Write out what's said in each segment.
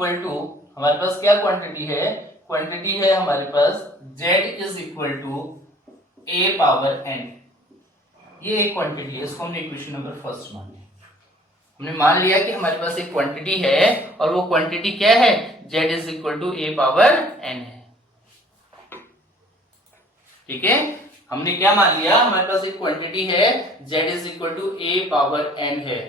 Equal to, हमारे पास क्या quantity है, क्वांटिटी है हमारे पास z is equal to a power n। ये एक क्वांटिटी है, इसको हमने इक्वेशन नंबर फर्स्ट मान लिया। हमने मान लिया कि हमारे पास एक क्वांटिटी है और वो क्वांटिटी क्या है, z is equal to a power n है। ठीक है, हमने क्या मान लिया, हमारे पास एक क्वांटिटी है z is equal to a power n है।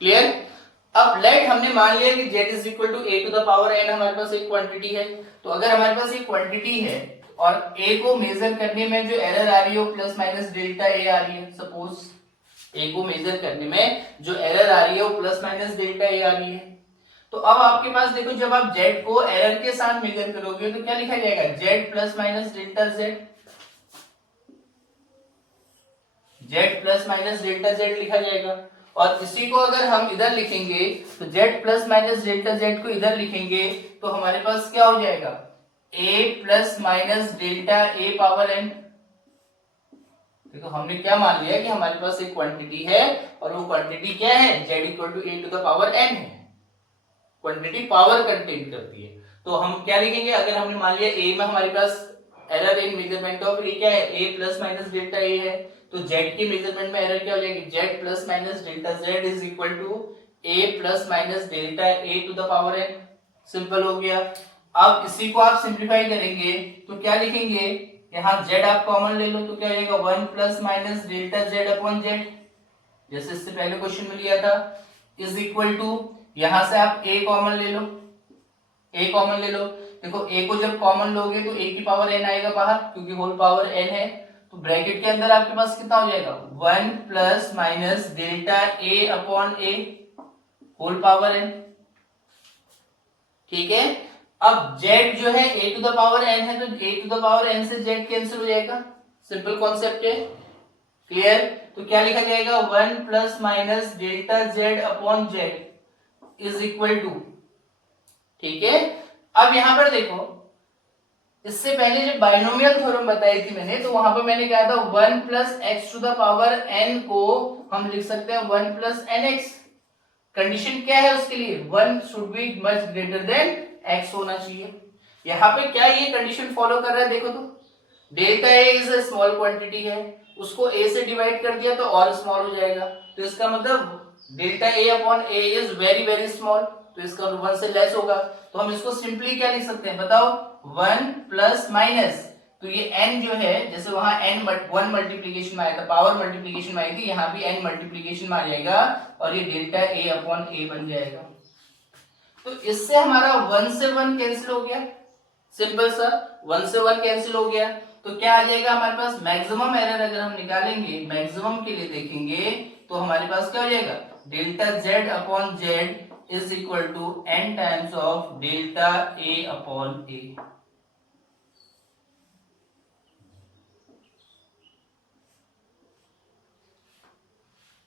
क्लियर। अब लेट हमने मान लिया कि z is equal to a to the power n हमारे पास एक क्वांटिटी है। तो अगर हमारे पास एक क्वांटिटी है और a को मेजर करने में जो एरर आ रही है वो प्लस माइनस डेल्टा a आ रही है, सपोज a को मेजर करने में जो एरर आ रही है वो प्लस माइनस डेल्टा a आ रही है। तो अब आपके पास देखो, जब आप z को एरर के साथ मेजर करोगे तो क्या लिखा जाएगा, z plus minus delta z, z plus minus delta z लिखा जाएगा। और इसी को अगर हम इधर लिखेंगे तो z plus minus delta z को इधर लिखेंगे तो हमारे पास क्या हो जाएगा, a plus minus delta a power n। देखो हमने क्या मान लिया कि हमारे पास एक क्वांटिटी है और वो क्वांटिटी क्या है, z equal to a to the power n है। क्वांटिटी पावर कंटेन करती है। तो हम क्या लिखेंगे, अगर हमने मान लिया a में हमारे पास error in measurement of a क्या है, a plus minus delta a है, तो z के मेजरमेंट में एरर क्या हो जाएगी, z plus minus delta z is equal to a plus minus delta a to the power n। Simple हो गया। अब इसी को आप सिंप्लीफाई करेंगे तो क्या लिखेंगे, यहाँ z आप कॉमन ले लो तो क्या हो जाएगा, 1 plus minus delta z upon z, जैसे इससे पहले क्वेश्चन में लिया था, इज इक्वल टू, यहां से आप a कॉमन ले लो, a कॉमन ले लो। देखो a को जब कॉमन लोगे तो a की पावर n आएगा बाहर, क्योंकि होल पावर n है। तो ब्रैकेट के अंदर आपके पास कितना हो जाएगा, 1 plus minus delta a upon a whole power n। ठीक है, अब z जो है a to the power n है, तो a to the power n से z कैंसिल हो जाएगा। सिंपल कॉन्सेप्ट है। क्लियर। तो क्या लिखा जाएगा, 1 plus minus delta z upon z is equal to, ठीक है। अब यहां पर देखो, इससे पहले जब बाइनोमियल थ्योरम बताई थी मैंने, तो वहां पर मैंने कहा था 1 plus X to the power n को हम लिख सकते हैं 1 प्लस एन एक्स। कंडीशन क्या है उसके लिए, 1 should be much greater than x होना चाहिए। यहाँ पे क्या ये कंडीशन फॉलो कर रहा है, देखो तो delta a is a small quantity है, उसको a से डिवाइड कर दिया तो और स्मॉल हो जाएगा। तो इसका मतलब delta a upon a is very very small, तो इसका 1 से लेस होगा। तो हम इसको सिंपली क्या लिख सकते हैं बताओ, 1 प्लस माइनस, तो ये n जो है, जैसे वहां n 1 मल्टीप्लीकेशन में आया था, पावर मल्टीप्लीकेशन में आई थी, यहाँ भी n मल्टीप्लीकेशन में आ जाएगा और ये डेल्टा a अपॉन a बन जाएगा। तो इससे हमारा 1 से 1 कैंसिल हो गया, सिंपल सा 1 से 1 कैंसिल हो गया। तो क्या आ जाएगा हमारे पास, मैक्सिमम एरर अगर हम निकालेंगे, मैक्सिमम के लिए देखेंगे तो हमारे पास क्या हो जाएगा, delta z upon z is equal to n times of delta a upon a।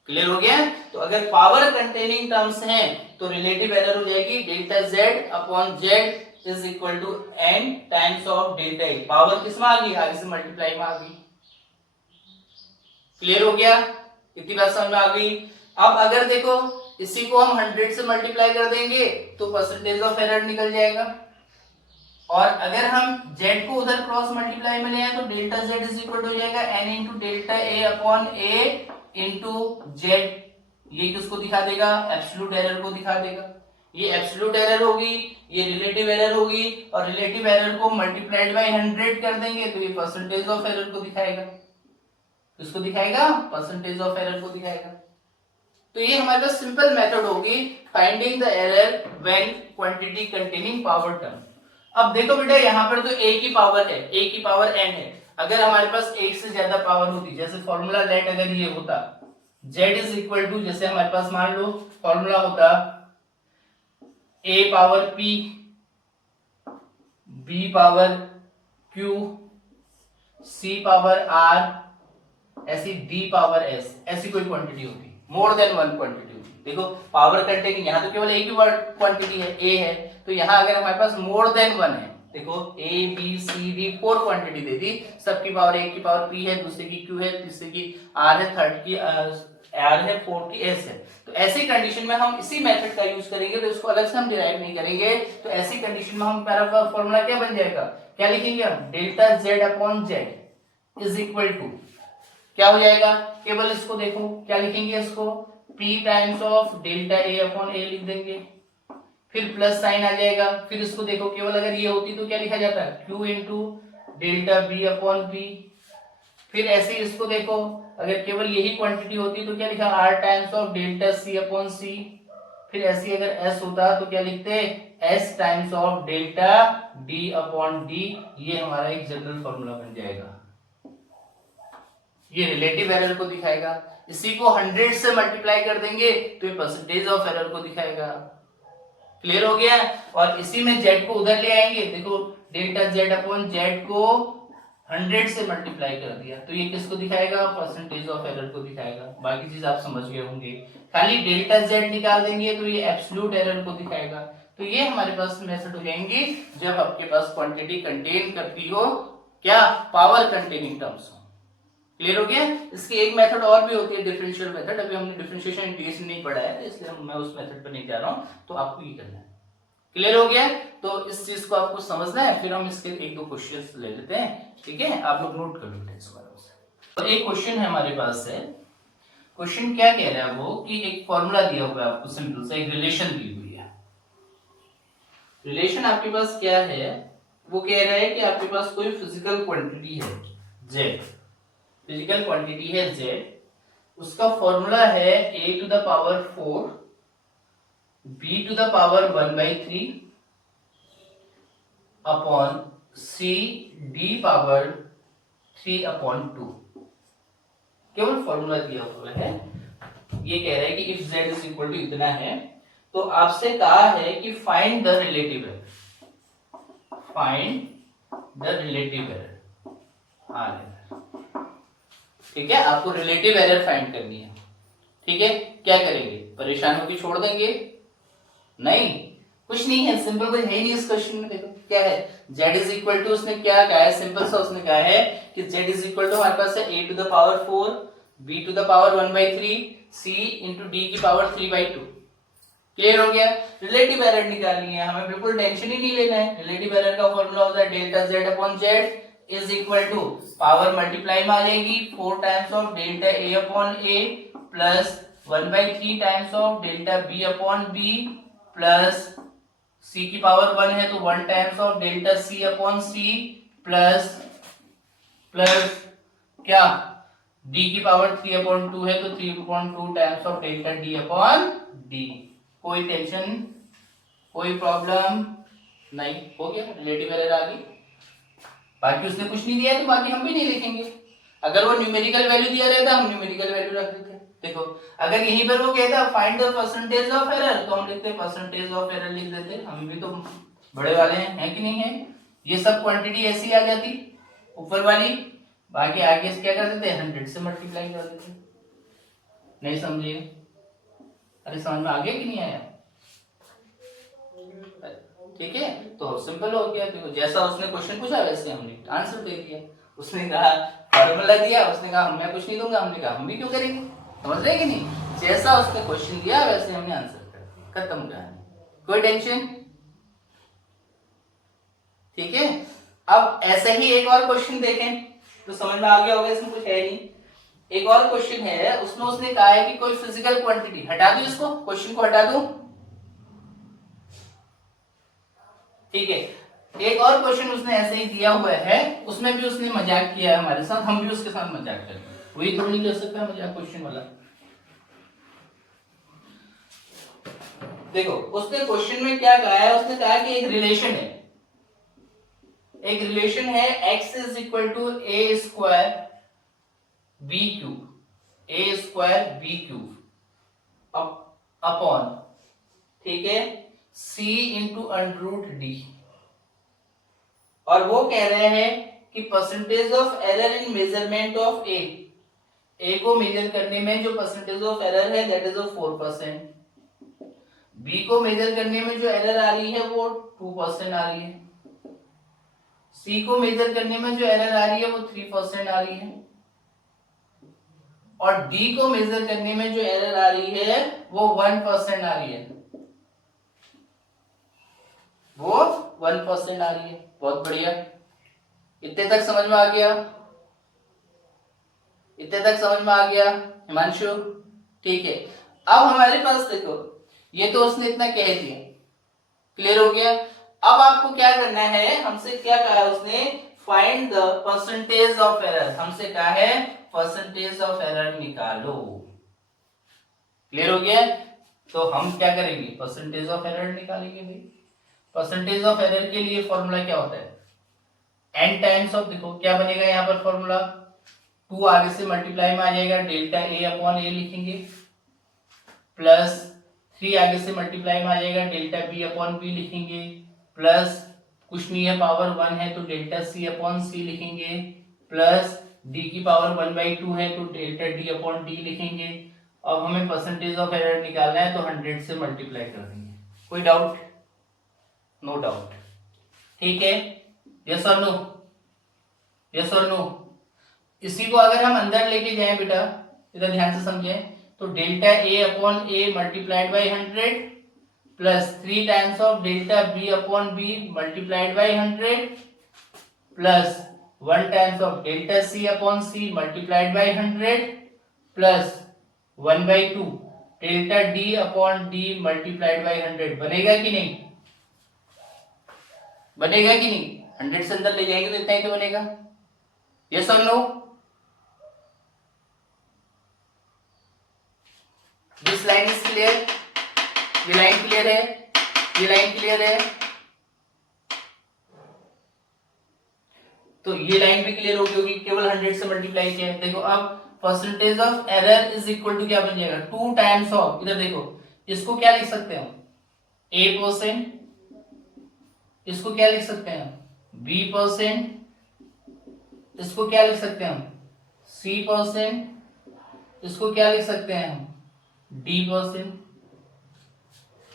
Clear हो गया। तो अगर पावर कंटेनिंग टर्म्स हैं तो रिलेटिव एरर हो जाएगी delta z upon z is equal to n times of delta a। Power किस में आ गई, आगे से मल्टीप्लाई में आ गई। क्लियर हो गया, इतनी बात समझ में आ गई। अब अगर देखो इसी को हम 100 से मल्टीप्लाई कर देंगे तो परसेंटेज ऑफ एरर निकल जाएगा। और अगर हम z को उधर क्रॉस मल्टीप्लाई में ले आए तो डेल्टा z इज इक्वल हो जाएगा n into delta a upon a into z। ये किसको दिखा देगा, एब्सोल्यूट एरर को दिखा देगा। ये एब्सोल्यूट एरर होगी, ये रिलेटिव एरर होगी, और रिलेटिव एरर को मल्टीप्लाइड बाय 100 कर देंगे तो ये परसेंटेज ऑफ एरर को दिखाएगा। किसको दिखाएगा, परसेंटेज ऑफ एरर को दिखाएगा। तो ये हमारे पास सिंपल मेथड होगी finding the error when quantity containing power term. अब देखो बेटा, यहाँ पर तो a की पावर है, a की पावर n है। अगर हमारे पास एक से ज्यादा पावर होती, जैसे फॉर्मूला लेट अगर ये होता z इज इक्वल टू, जैसे हमारे पास मान लो फॉर्मूला होता a power p, b power q, c power r, ऐसी d पावर s, ऐसी कोई क्वांटिटी होती, मोर देन वन क्वांटिटी होती। देखो पावर कंटेनिंग, यहाँ तो केवल एक ही क्वांटिटी है, a है, तो यहाँ अगर हमारे पास मोर देन वन है, देखो a b c d 4 quantity दे दी, सबकी पावर, एक की पावर p है, दूसरे की q है, तीसरे की r है, थर्ड की आर है 40 एस है। तो ऐसी कंडीशन में हम इसी मेथड का यूज करेंगे, तो इसको अलग से हम डिराइव नहीं करेंगे। तो ऐसी कंडीशन में हम हमारा फॉर्मूला क्या बन जाएगा, क्या लिखेंगे हम, delta Z upon Z is equal to क्या हो जाएगा, केवल इसको देखो क्या लिखेंगे, इसको p times of delta A upon A लिख देंगे, फिर प्लस साइन आ जाएगा, फिर इसको देखो केवल अगर ये होती तो क्या लिखा जाता है, q into delta B upon B, फिर ऐसे ही इसको देखो अगर केवल यही क्वांटिटी होती तो क्या लिखा, r times of delta C upon C, फिर ऐसे ही अगर s होता तो क्या लिखते, s times of delta d upon d। ये हमारा एक जनरल फॉर्मूला बन जाएगा, ये रिलेटिव एरर को दिखाएगा। इसी को 100 से मल्टीप्लाई कर देंगे तो ये परसेंटेज ऑफ एरर को दिखाएगा। क्लियर हो गया। और इसी में z को उधर ले आएंगे, देखो डेल्टा z अपॉन z को 100 से मल्टीप्लाई कर दिया तो ये किसको दिखाएगा, परसेंटेज ऑफ एरर को दिखाएगा। बाकी चीज आप समझ गए होंगे। खाली डेल्टा z निकाल देंगे तो ये एब्सोल्यूट एरर को दिखाएगा। तो ये हमारे पास मेथड हो जाएंगी जब आपके पास क्वांटिटी कंटेन करती हो क्या, पावर कंटेनिंग टर्म्स हो। क्लियर हो गया। इसकी एक मेथड और भी होती है, डिफरेंशियल मेथड। अभी हमने डिफरेंशिएशन इंटीग्रेशन नहीं पढ़ा है इसलिए मैं उस मेथड पर नहीं जा रहा हूं, तो आपको ये करना है। क्लियर हो गया। तो इस चीज को आपको समझना है, फिर हम इसके एक दो क्वेश्चंस ले लेते हैं, ठीक है। आप लोग नोट कर लो इसको आराम से। तो एक क्वेश्चन है हमारे पास है, क्वेश्चन क्या कह रहा है वो कि एक फॉर्मूला दिया हुआ है आपको, सिंपल सा एक रिलेशन दी हुई है। रिलेशन आपके पास क्या है, वो कह रहा है कि आपके पास कोई फिजिकल क्वांटिटी है z, फिजिकल क्वांटिटी है z, उसका फॉर्मूला है a to the power 4 b to the power 1/3 upon c d power 3 upon 2। केवल फॉर्मूला दिया हुआ है। ये कह रहा है कि if z is equal to इतना है तो आपसे कहा है कि find the relative error, find the relative error. हाँ ठीक है, आपको रिलेटिव एरर फाइंड करनी है। ठीक है, क्या करेंगे, परेशान होकर छोड़ देंगे, नहीं कुछ नहीं है, सिंपल कुछ है ही नहीं इस क्वेश्चन में। देखो क्या है, z इज इक्वल टू, उसने क्या कहा है, सिंपल सा उसने कहा है कि z इज इक्वल टू हमारे पास है a to the power 4 b to the power 1/3 c into d की पावर 3/2। क्लियर हो गया। रिलेटिव एरर निकालनी है, हमें बिल्कुल टेंशन ही नहीं लेना है। रिलेटिव एरर का फॉर्मूला होता है delta z upon z is equal to power multiply में आ जाएगी 4 times of delta a upon a plus 1/3 times of delta b upon b plus c की पावर 1 है तो 1 times of delta c upon c plus plus क्या d की power 3 upon 2 है तो 3/2 times of delta d upon d। कोई tension, कोई problem नहीं, हो गया, रिलेटिव एरर आ गई। बाकी उसने कुछ नहीं दिया है तो बाकी हम भी नहीं लिखेंगे। अगर वो न्यूमेरिकल वैल्यू दिया रहता हम न्यूमेरिकल वैल्यू रख देते। देखो अगर यहीं पर वो कहता find the percentage of error तो हम लिखते परसेंटेज ऑफ एरर लिख देते, हम भी तो बड़े वाले हैं कि नहीं है। ये सब क्वांटिटी ऐसी आ जाती ऊपर वाली, बाकी आगे से क्या कर देते 100 से मल्टीप्लाई कर देते। नहीं समझे, अरे समझ में आ गया कि नहीं आया, ठीक है। तो सिंपल हो गया, देखो जैसा उसने क्वेश्चन पूछा वैसे हमने आंसर दे दिया। उसने कहा फॉर्मूला दिया, उसने कहा मैं कुछ नहीं दूंगा, हमने कहा हम भी क्यों करेंगे, समझ रहे कि नहीं। जैसा उसने क्वेश्चन दिया वैसे हमने आंसर कर दिया, खत्म कहानी, कोई टेंशन, ठीक है। अब ऐसे ही एक और क्वेश्चन देखें तो समझ में आ गया होगा, इसमें कुछ है नहीं। एक और क्वेश्चन है, उसमें उसने कहा है कि कोई फिजिकल क्वांटिटी, हटा दूं इसको, क्वेश्चन को हटा दूं, ठीक है। एक और क्वेश्चन उसने ऐसे ही दिया हुआ है, उसमें भी उसने मजाक किया है हमारे साथ, हम भी उसके साथ मजाक करेंगे, वही तो नहीं कर सकता मजाक क्वेश्चन वाला। देखो उसने क्वेश्चन में क्या कहा है, उसने कहा कि एक रिलेशन है, एक रिलेशन है x is equal to a square b cube, a square b cube upon, ठीक है, c इंटू अंडररूट डी। और वो कह रहे हैं कि percentage of error in measurement of A को मेजर करने में जो परसेंटेज ऑफ एरर है दैट इज ऑफ 4%, बी को मेजर करने में जो एरर आ रही है वो 2% आ रही है, सी को मेजर करने में जो एरर आ रही है वो 3% आ रही है, और डी को मेजर करने में जो एरर आ रही है वो 1% आ रही है, वो 1% आ रही है। बहुत बढ़िया, इतने तक समझ में आ गया? इतने तक समझ में आ गया हिमांशु? ठीक है, अब हमारे पास देखो, ये तो उसने इतना कह दिया, क्लियर हो गया। अब आपको क्या करना है, हमसे क्या कहा है उसने, find the percentage of error, हमसे कहा है परसेंटेज ऑफ एरर निकालो, क्लियर हो गया। तो हम क्या करेंगे, परसेंटेज ऑफ एरर निकालेंगे भाई। परसेंटेज ऑफ एरर के लिए फॉर्मूला क्या होता है, n टाइम्स ऑफ, देखो क्या बनेगा यहाँ पर फॉर्मूला, 2 आगे से मल्टीप्लाई में आ जाएगा, डेल्टा a अपॉन a लिखेंगे, प्लस 3 आगे से मल्टीप्लाई में आ जाएगा, डेल्टा b अपॉन b लिखेंगे, प्लस कुछ नहीं है, पावर 1 है तो डेल्टा c अपॉन c लिखेंगे, प्लस d की पावर 1/2 है तो डेल्टा d अपॉन d लिखेंगे। अब हमें परसेंटेज ऑफ एरर निकालना है तो 100 से मल्टीप्लाई कर देंगे। कोई डाउट? नो डाउट, ठीक है, यस और नो, यस और नो। इसी को अगर हम अंदर लेके जाएं बेटा, इधर ध्यान से समझें, तो delta a upon a multiplied by 100 plus 3 times of delta b upon b multiplied by 100 plus 1 times of delta c upon c multiplied by 100 plus 1/2 delta d upon d multiplied by 100। बनेगा कि नहीं, बनेगा कि नहीं? 100 से अंदर ले जाएंगे तो इतना ही तो बनेगा, यस और no? This line is clear, ये लाइन क्लियर है, ये लाइन क्लियर है, तो ये लाइन भी क्लियर होगी, क्योंकि केवल 100 से मल्टीप्लाई किया है। देखो अब percentage of error is equal to क्या बन जाएगा, 2 टाइम्स ऑफ, इधर देखो इसको क्या लिख सकते हैं, a%, इसको क्या लिख सकते हैं, b%, इसको क्या लिख सकते हैं हम, c%, इसको क्या लिख सकते हैं हम, d%,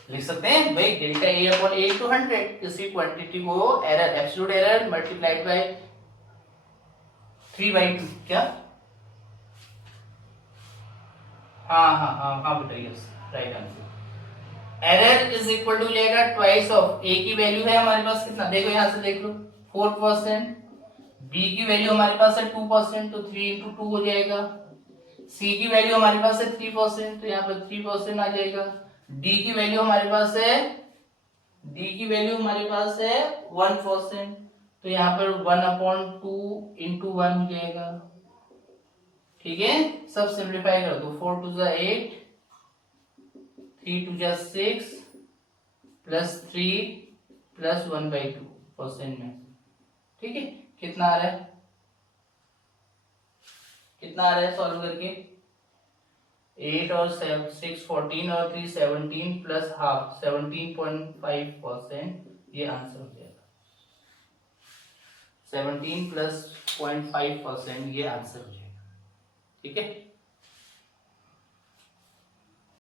लिख सकते हैं भाई। Delta a upon a to 100, किसी क्वांटिटी को error, absolute error multiplied by 3/2, क्या? हाँ हाँ हाँ हाँ बेटा, yes, right answer. Error is equal to जाएगा ट्वाइस ऑफ, a की वैल्यू है हमारे पास कितना, देखो यहां से देख लो 4%, b की वैल्यू हमारे पास है 2%, तो 3 into 2 हो जाएगा, c की वैल्यू हमारे पास है 3%, तो यहाँ पर 3% आ जाएगा, d की वैल्यू हमारे पास है, d की वैल्यू हमारे पास है 1%, तो यहाँ पर 1/2 into 1 हो जाएगा, ठीक है। सब सिंप्लीफाई कर दो, 4 2 8, 3 2 6 प्लस 3 प्लस 1/2% में, ठीक है। कितना आ रहा है, कितना आ रहा है सॉल्व करके, 8 और 6 14 और 3 17 प्लस हाफ 17.5%, ये आंसर हो जाएगा। 17 प्लस 0.5% ये आंसर हो जाएगा, ठीक है।